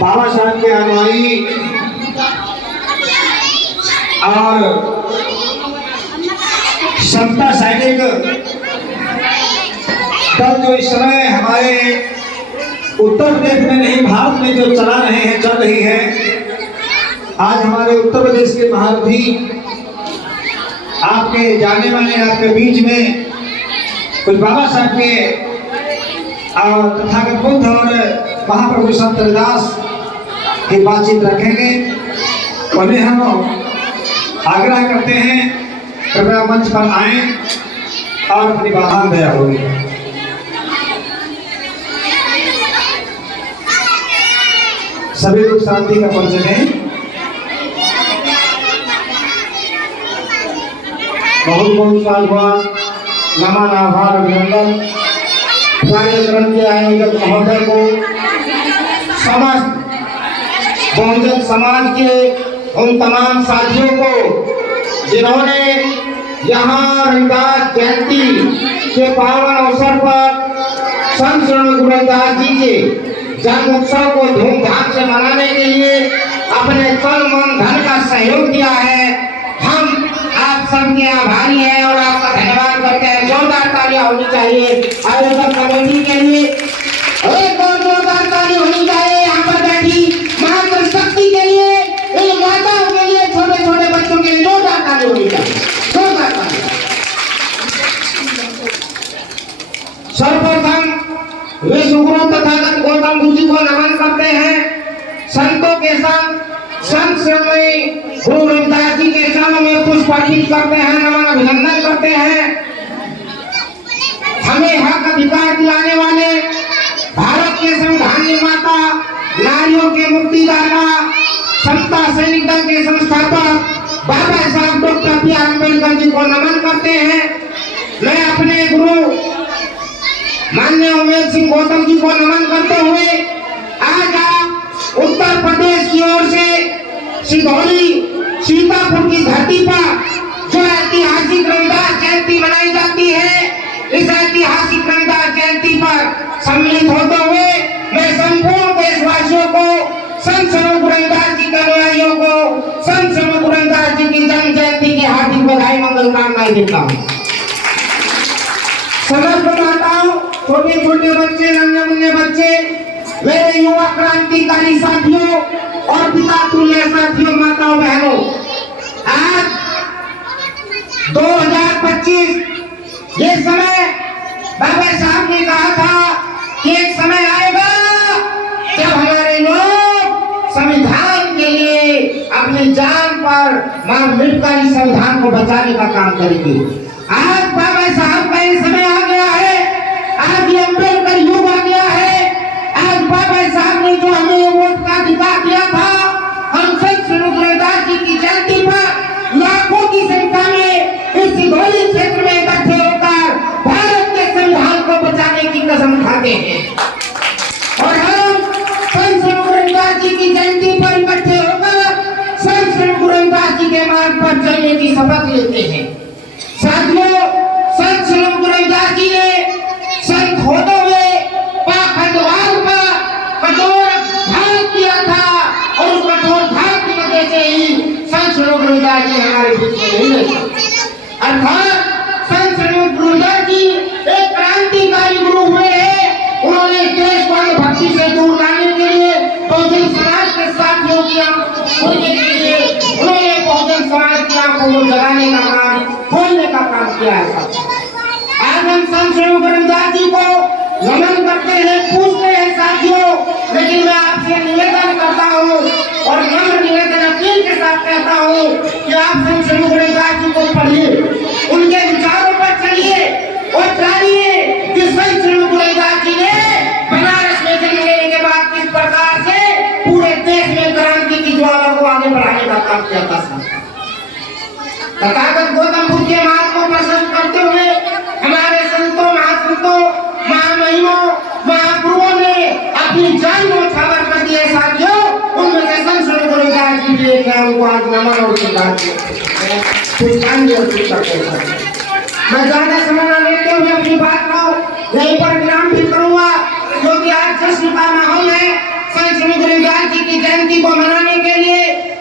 बाबा साहब के अनुयायी और समता सैनिक दल जो इस समय हमारे उत्तर प्रदेश में नहीं भारत में जो चला रहे हैं, चल रही है। आज हमारे उत्तर प्रदेश के महारथी आपके जाने माने आपके बीच में कुछ बाबा साहब के और तथागत बुद्ध और महाप्रभु संत रविदास की बातचीत रखेंगे। उन्हें हम आग्रह करते हैं कृपया मंच पर आए और अपनी बात दया होगी। सभी लोग शांति का परिचय दें। बहुत बहुत साधुवाद, नमन, आभार, अभिनंदन कार्यक्रम के आयोजक महोदय को, समस्त बहुजन समाज के उन तमाम साथियों को जिन्होंने यहाँ रविदास जयंती के पावन अवसर पर संत श्री गुरु रविदास जी के जन्म उत्सव को धूमधाम से मनाने के लिए अपने तन मन धन का सहयोग दिया है। हम आप सबके आभारी हैं और आपका धन्यवाद करते हैं। जोरदार तालियां होनी चाहिए आयोजक कमेटी के लिए, एक और जोरदार ताली होनी चाहिए यहाँ पर बैठी मातृ शक्ति के लिए, इन माताओं के लिए, छोटे छोटे बच्चों के लिए जोरदार ताली होनी चाहिए। जोरदार ताली। सर्वप्रथम विश्व गुरु तथागत गौतम बुद्ध जी को नमन करते हैं। संतों के संग संत श्री गुरु रविदास जी के चरणों में पुष्प अर्पित करते हैं, नमन अभिनंदन करते हैं। हमें हक अधिकार दिलाने वाले भारत के संविधान निर्माता, नारियों के मुक्तिदाता, समता सैनिक दल के संस्थापक बाबा साहब doctor B are Ambedkar ji को नमन करते हैं। मैं अपने गुरु माननीय उमेश सिंह गौतम जी को नमन करते हुए आज आप उत्तर प्रदेश की ओर से सिधौली सीतापुर की धरती पर जो ऐतिहासिक रविदास जयंती मनाई जाती है, इस ऐतिहासिक रविदास जयंती पर सम्मिलित होते हुए मैं संपूर्ण देशवासियों को, संत श्री गुरु रविदास जी के अनुयायियों को संत श्री गुरु रविदास जी की जन्म जयंती की हार्दिक बधाई मंगल कामनाएं देता हूँ। समस्त माताओं, छोटे छोटे बच्चे, नन्हे मुन्ने बच्चे, मेरे युवा क्रांतिकारी साथियों और पिता तुल्य साथियों, माताओं बहनों, आज 2025 ये समय बाबा साहब ने कहा था कि एक समय आएगा जब हमारे लोग संविधान के लिए अपनी जान पर मार मिटकर इस संविधान को बचाने का काम करेंगे। आज बाबा साहब का ये समय आ गया है, आज ये अम्बेडकर युग आ गया है। आज बाबा साहब ने जो हमें वोट का अधिकार दिया था, हम संत श्री गुरु रविदास जी की जयंती पर लाखों की संख्या में इस सिधौली क्षेत्र में इकट्ठे होकर भारत के संविधान को बचाने की कसम खाते हैं और हम संत श्री गुरु रविदास जी की जयंती पर इकट्ठे होकर संत श्री गुरु रविदास जी के मार्ग पर चलने की शपथ लेते हैं। साथियों, संत श्री गुरु रविदास जी ने संत होते हुए पाखंडवाद का कठोर घात किया था और उस कठोर घात की वजह से ही संत श्री गुरु रविदास जी हमारे बीच में नहीं रहे। अर्थात संत श्री गुरु रविदास जी एक क्रांतिकारी गुरु हुए हैं। उन्होंने देश को भक्ति से दूर लाने के लिए, बहुजन समाज के साथियों की आंखों के लिए उन्होंने बहुजन समाज की आंखों को जगाने का काम, खोलने का काम किया है। आज हम संत श्री गुरु रविदास जी को नमन करते हैं, पूछते हैं साथियों, लेकिन मैं आपसे निवेदन करता हूँ और नम्र निवेदन अपील के साथ कहता हूँ कि आप संत श्री गुरु रविदास जी को पढ़िए, उनके विचारों पर चलिए और जानिए कि संत श्री गुरु रविदास जी ने बनारस में जन्म लेने के बाद किस प्रकार से पूरे देश में क्रांति की ज्वाला को आगे बढ़ाने का काम किया था। तथागत गौतम बुद्ध के मार्ग को प्रशस्त करते हुए हमारे संतों, महासंतों, महामहिमों, महापुरुषों ने अपनी जान न्यौछावर कर दिए। साथियों, उनमें से संत श्री गुरु रविदास जी भी एक है, उनको आज नमन और पुष्पांजलि अर्पित करते हैं। मैं ज्यादा समय न लेते हुए अपनी बात को यहीं पर विराम भी करूंगा, क्योंकि आज जश्न का माहौल है। संत श्री गुरु रविदास जी जयंती को मनाने के लिए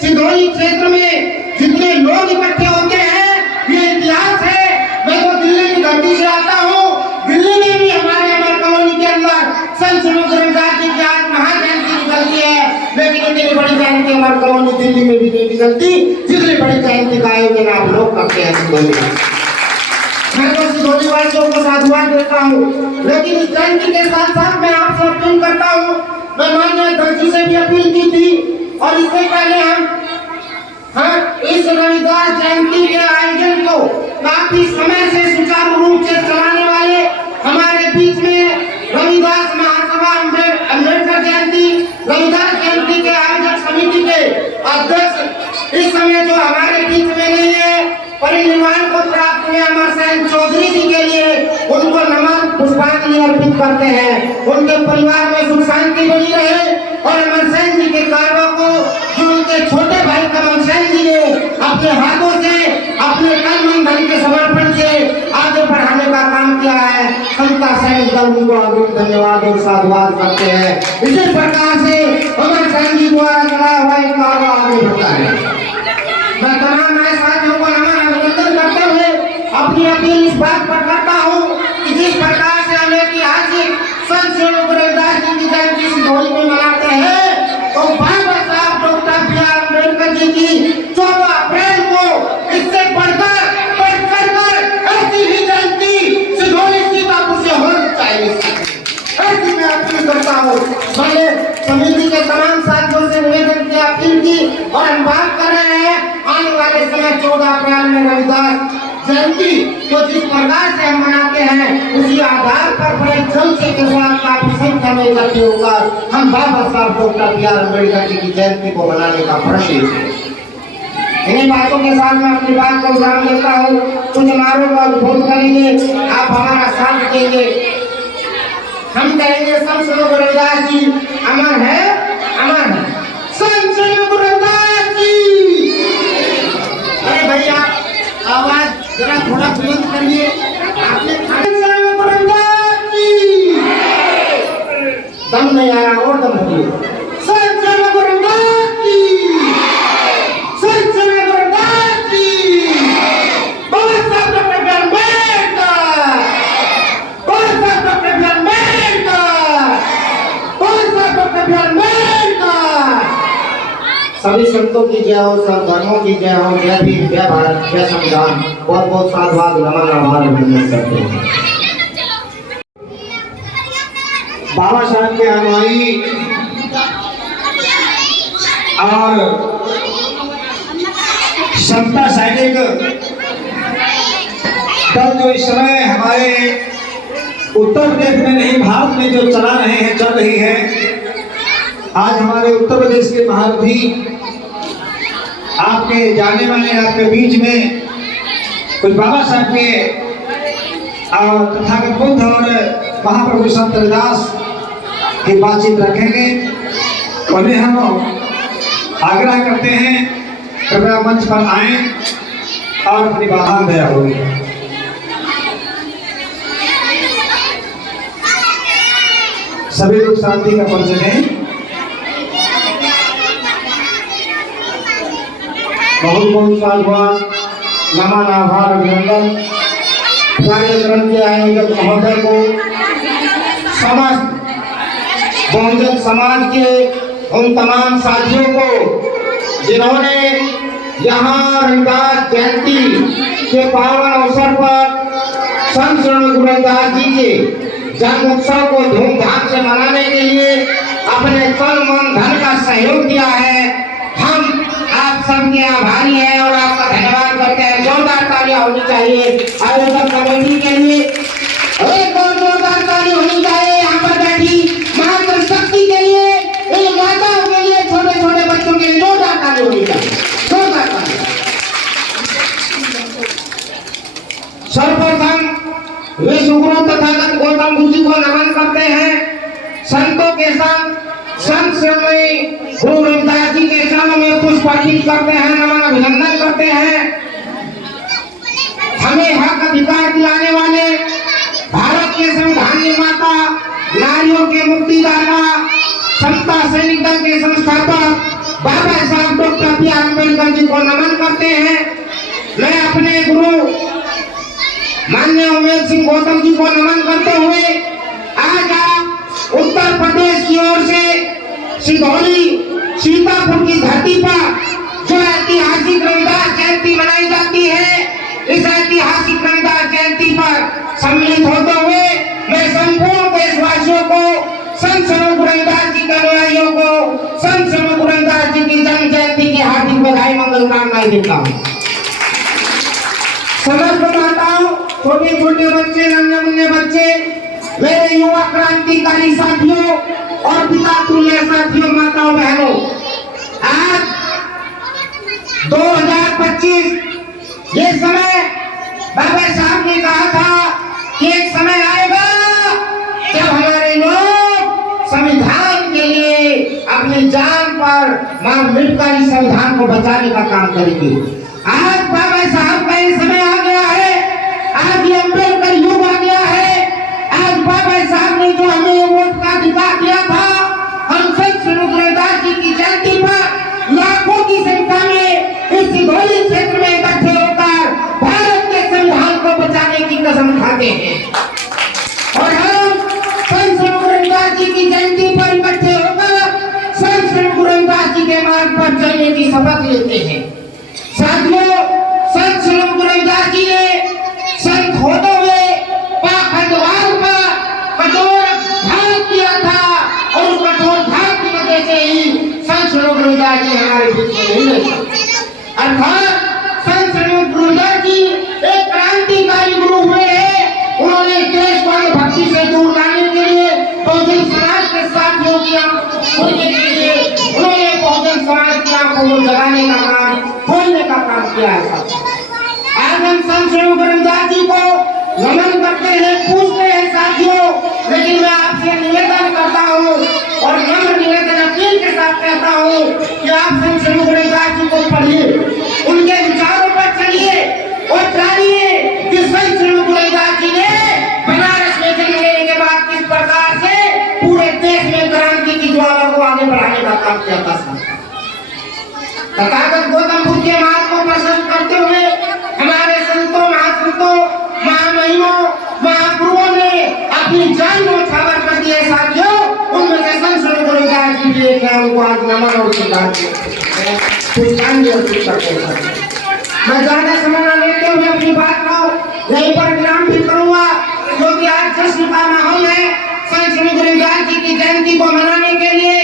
सिधौली क्षेत्र में जितने लोग इकट्ठे होते हैं, ये इतिहास है। मैं तो दिल्ली की धरती से आता हूँ। दिल्ली में भी हमारे अमर कॉलोनी के अंदर संत स्वरूप रविदास जी की आज महाजयंती निकलती है, लेकिन इतनी बड़ी जयंती हमारे कॉलोनी दिल्ली में भी नहीं निकलती जितनी बड़ी जयंती का आयोजन आप लोग करते हैं सिधौली में। मैं तो सिधौली वासियों को साधुवाद देता हूँ, लेकिन इस जयंती के साथ साथ मैं आपसे अपील करता हूँ। मैं माननीय अध्यक्ष जी से भी अपील की थी और इससे पहले हम इस रविदास जयंती के आयोजन को काफी समय से सुचारू रूप से चलाने वाले हमारे बीच में रविदास महासभा अम्बेडकर जयंती, रविदास जयंती के आयोजक समिति के अध्यक्ष इस समय जो हमारे बीच में नहीं है, परिनिर्वाण को प्राप्त हुए अमर सेन चौधरी जी के लिए उनको नमन पुष्पांजलि अर्पित करते हैं। उनके परिवार में सुख शांति बनी रहे और अमर सेन जी के कार्यों को जो उनके छोटे भाई कमल सेन जी ने अपने हाथों से, अपने तन मन धन के समर्पण से आगे बढ़ाने का काम किया है, संता सेन दल उनको अग्रिम धन्यवाद और साधुवाद करते हैं। इसी प्रकार से अमर सेन जी द्वारा चलाया हुआ एक कार्य आगे बढ़ता है। मैं तमाम नए साथियों को नमन अभिनंदन करते हुए अपनी अपील इस बात पर करता हूँ कि जिस प्रकार से हम ऐतिहासिक संत स्वरूप रविदास जी की जयंती सिधौली में मनाते हैं, तो बाबा साहब डॉक्टर B.R. अम्बेडकर जी की 14 अप्रैल को इससे बढ़कर ऐसी ही जयंती सिधौली सीतापुर से होनी चाहिए। ऐसी मैं अपील करता हूँ। मैंने समिति के तमाम साथियों से निवेदन की, अपील की और हम बात कर रहे हैं आने वाले समय 14 अप्रैल में रविदास जयंती को जिस प्रकार से हम मनाते हैं, उसी आधार पर बड़े जल्द से साथ काफी संख्या में इकट्ठे होकर हम बाबा साहब डॉक्टर B.R. अम्बेडकर जी की जयंती को मनाने का प्रण लेते हैं। इन्हीं बातों के साथ मैं अपनी बात को विराम देता हूँ। कुछ नारों का उद्बोध करेंगे, आप हमारा साथ देंगे। हम कहेंगे संत स्वरूप रविदास जी अमर है, अमर है। संत स्वरूप रविदास जी। अरे भैया आवाज जरा थोड़ा बुलंद करिए। आपने संत स्वरूप रविदास जी। दम नहीं आया और दम भरिए। संत स्वरूप रविदास जी। संत स्वरूप रविदास जी। बाबा साहब डॉक्टर B.R. अम्बेडकर। बाबा साहब डॉक्टर B.R. अम्बेडकर। बाबा साहब डॉक्टर B.R. अम्बेडकर। सभी संतों की जय हो, सब धर्मों की जय हो। जय भीम, जय भारत, जय संविधान। बहुत बहुत साधुवाद, नमन आभार अभिनंदन करते हैं। बाबा साहब के अनुयायी और समता सैनिक दल जो इस समय हमारे उत्तर प्रदेश में नहीं, भारत में जो चला रहे हैं, चल रही है। आज हमारे उत्तर प्रदेश के महारथी आपके जाने वाले आपके बीच में कुछ बाबा साहब के और तथागत बुद्ध और महाप्रभु संत रविदास की बातचीत रखेंगे। उन्हें हम आग्रह करते हैं कृपया मंच पर आए और अपनी बात दया होगी। सभी लोग शांति का परिचय दें। बहुत बहुत साधुवाद, नमन आभार अभिनंदन। कार्यक्रम के आयोजक महोदय को, समस्त बहुजन समाज के उन तमाम साथियों को जिन्होंने यहाँ रविदास जयंती के पावन अवसर पर संत स्वरूप रविदास जी के जन्म उत्सव को धूमधाम से मनाने के लिए अपने तन मन धन का सहयोग दिया है। हम आप सबके आभारी हैं और आपका धन्यवाद करते हैं। जोरदार तालियां होनी चाहिए आयोजक कमेटी के लिए। एक और जोरदार ताली होनी चाहिए यहाँ पर बैठी मातृ शक्ति के लिए, इन माताओं के लिए, छोटे छोटे बच्चों के लिए जोरदार ताली होनी चाहिए। जोरदार ताली। सर्वप्रथम विश्वगुरु तथागत गौतम बुद्ध जी को नमन करते हैं। संतों के संग संत श्री गुरु रविदास जी के चरणों में पुष्प अर्पित करते हैं, नमन अभिनंदन करते हैं। हमें हक अधिकार दिलाने वाले भारत के संविधान निर्माता, नारियों के मुक्तिदाता, समता सैनिक दल के संस्थापक बाबा साहब doctor B are Ambedkar ji को नमन करते हैं। मैं अपने गुरु माननीय उमेश सिंह गौतम जी को नमन करते हुए आज आप उत्तर प्रदेश की ओर से सिधौली सीतापुर की धरती पर जो ऐतिहासिक रविदास जयंती मनाई जाती है, इस ऐतिहासिक रविदास जयंती पर सम्मिलित होते हुए मैं संपूर्ण देशवासियों को, संत स्वरूप रविदास जी के अनुयायियों को संत स्वरूप रविदास जी की जन्म जयंती की हार्दिक बधाई मंगल कामनाएं देता हूँ। समस्त माताओं, छोटे छोटे बच्चे, नन्हे मुन्ने बच्चे, मेरे युवा क्रांतिकारी साथियों और पिता तुल्य साथियों, माताओं बहनों, आज 2025 ये समय बाबा साहब ने कहा था कि एक समय आएगा जब हमारे लोग संविधान के लिए अपनी जान पर मार मिटकर इस संविधान को बचाने का काम करेंगे। आज बाबा साहब का ये समय आ गया है, आज ये अम्बेडकर युग आ गया है। आज बाबा साहब ने जो हमें वोट का अधिकार दिया था, हम संत स्वरूप रविदास जी की जयंती पर लाखों की संख्या में इस सिधौली क्षेत्र में इकट्ठे होकर भारत के संविधान को बचाने की कसम खाते हैं और हम संत स्वरूप रविदास जी की जयंती पर इकट्ठे होकर संत स्वरूप रविदास जी के मार्ग पर चलने की शपथ लेते हैं। साथियों, संत स्वरूप रविदास जी ने संत होते हुए पाखंडवाद पर कठोर घात किया था और उस कठोर घात की वजह से ही संत स्वरूप रविदास जी हमारे बीच में नहीं रह सकते। अर्थात संत स्वरूप रविदास जी एक क्रांतिकारी गुरु हुए हैं। उन्होंने देश को भक्ति से दूर लाने के लिए, बहुजन समाज के साथियों की आंखों खोलने के लिए उन्होंने बहुजन समाज की आंखों को जगाने का काम, खोलने का काम किया है। आज हम संत स्वरूप रविदास जी को नमन करते हैं, पूछते हैं साथियों, लेकिन मैं आपसे निवेदन करता हूँ और नम्र निवेदन अपील के साथ कहता हूँ कि आप संत स्वरूप रविदास जी को पढ़िए, उनके विचारों पर चलिए और जानिए कि संत स्वरूप रविदास जी ने बनारस में जन्म लेने के बाद किस प्रकार से पूरे देश में क्रांति की ज्वाला को आगे बढ़ाने का काम किया था। तथागत गौतम बुद्ध के मार्ग को प्रशस्त करते हुए हमारे संतों, महासंतों, महामहिमों, महापुरुषों ने अपनी जान को न्यौछावर कर दिया। साथियों, उनमें से संत स्वरूप रविदास जी भी एक है, उनको आज नमन और श्रद्धांजलि करते हैं। मैं ज्यादा समय न लेते हुए अपनी बात को यहीं पर विराम भी करूंगा, क्योंकि आज जश्न का माहौल है। संत स्वरूप रविदास जी की जयंती को मनाने के लिए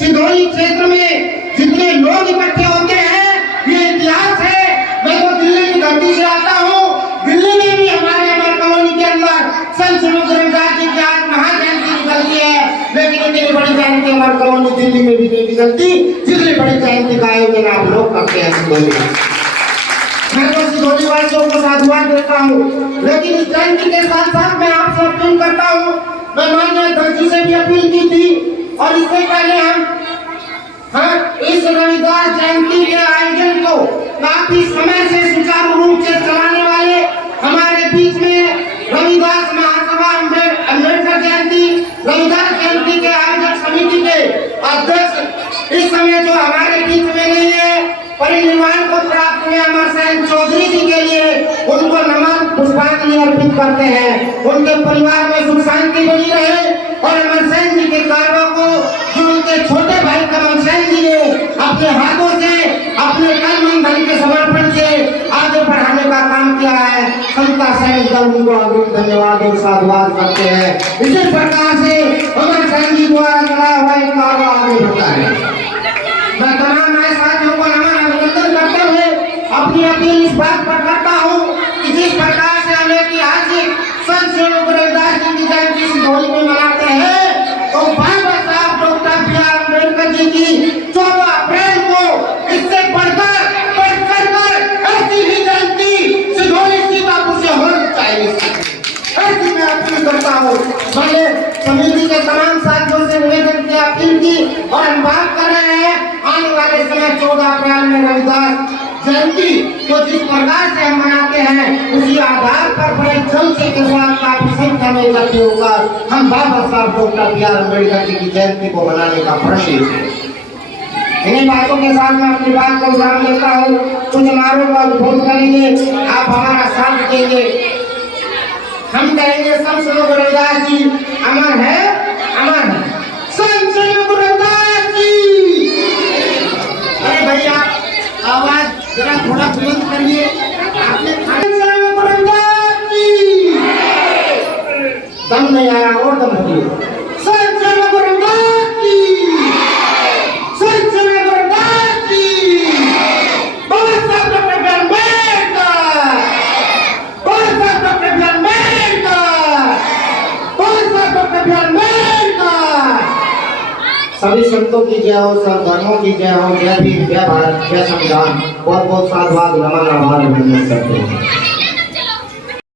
सिधौली क्षेत्र में जितने लोग इकट्ठे होते हैं, ये इतिहास है। मैं तो दिल्ली की धरती से आता हूँ, दिल्ली में भी हमारे अमर कॉलोनी के अंदर संत स्वरूप रविदास जी की आज महाजयंती निकलती है, लेकिन इतनी बड़ी जयंती अमर कॉलोनी दिल्ली में भी नहीं निकलती जितनी बड़ी जयंती का आयोजन आप लोग करते हैं सिधौली में। मैं तो सिधौली वासियों को साधुवाद देता हूँ, लेकिन इस जयंती के साथ साथ मैं आपसे अपील करता हूँ, मैं माननीय अध्यक्ष से भी अपील की थी और इससे पहले हम इस रविदास जयंती के आयोजन को काफी समय से सुचारू रूप से चलाने वाले हमारे बीच में रविदास महासभा अम्बेडकर जयंती, रविदास जयंती के आयोजक समिति के अध्यक्ष इस समय जो हमारे बीच में नहीं है, परिनिर्वाण को प्राप्त हुए अमर सेन चौधरी जी के लिए उनको नमन पुष्पांजलि अर्पित करते हैं। उनके परिवार में सुख शांति बनी रहे और अमर सेन जी के कार्यों को जो उनके छोटे भाई कमल सेन जी ने अपने हाथों से, अपने तन मन धन के समर्पण से आगे बढ़ाने का काम किया है, संता सेन दल उनको अग्रिम धन्यवाद और साधुवाद करते हैं। इसी प्रकार से अमर सेन जी द्वारा चलाया हुआ एक कार्य आगे बढ़ता है। मैं तमाम नए साथियों को नमन अभिनंदन करते हुए अपनी अपील इस बात पर करता हूँ कि जिस प्रकार से हम ऐतिहासिक संत स्वरूप रविदास जी की जयंती सिधौली में मनाते हैं, तो बाबा साहब doctor B are Ambedkar ji की 14 अप्रैल को इससे बढ़कर ऐसी ही जयंती सिधौली सीतापुर से होनी चाहिए। ऐसी मैं अपील करता हूँ। मैंने समिति के तमाम साथियों से निवेदन की, अपील की और हम बात कर रहे हैं आने वाले समय 14 अप्रैल में रविदास जयंती को जिस प्रकार से हम मनाते हैं, उसी आधार पर बड़े जल्द से काफी संख्या में इकट्ठे होकर हम बाबा साहब doctor B are Ambedkar ji की जयंती को मनाने का प्रयास करें। इन्हीं बातों के साथ मैं अपनी बात को विराम देता हूँ। कुछ नारों का उद्बोध करेंगे, आप हमारा साथ देंगे। हम कहेंगे संत श्री रविदास जी अमर है, अमर है। संत श्री रविदास जी। अरे भैया आवाज जरा थोड़ा बुलंद करिए। आपने रविदास जी दम नहीं आया और दम भरिए। संत श्री रविदास जी, संत श्री रविदास जी। बाबा साहब डॉक्टर बी आर अम्बेडकर, बाबा साहब डॉक्टर बी आर अम्बेडकर, बाबा साहब डॉक्टर बी आर अम्बेडकर। सभी संतों की जय हो, सब धर्मों की जय हो। जय भीम, जय भारत, जय संविधान। बहुत बहुत साधुवाद, नमन, आभार, अभिनंदन करते हैं।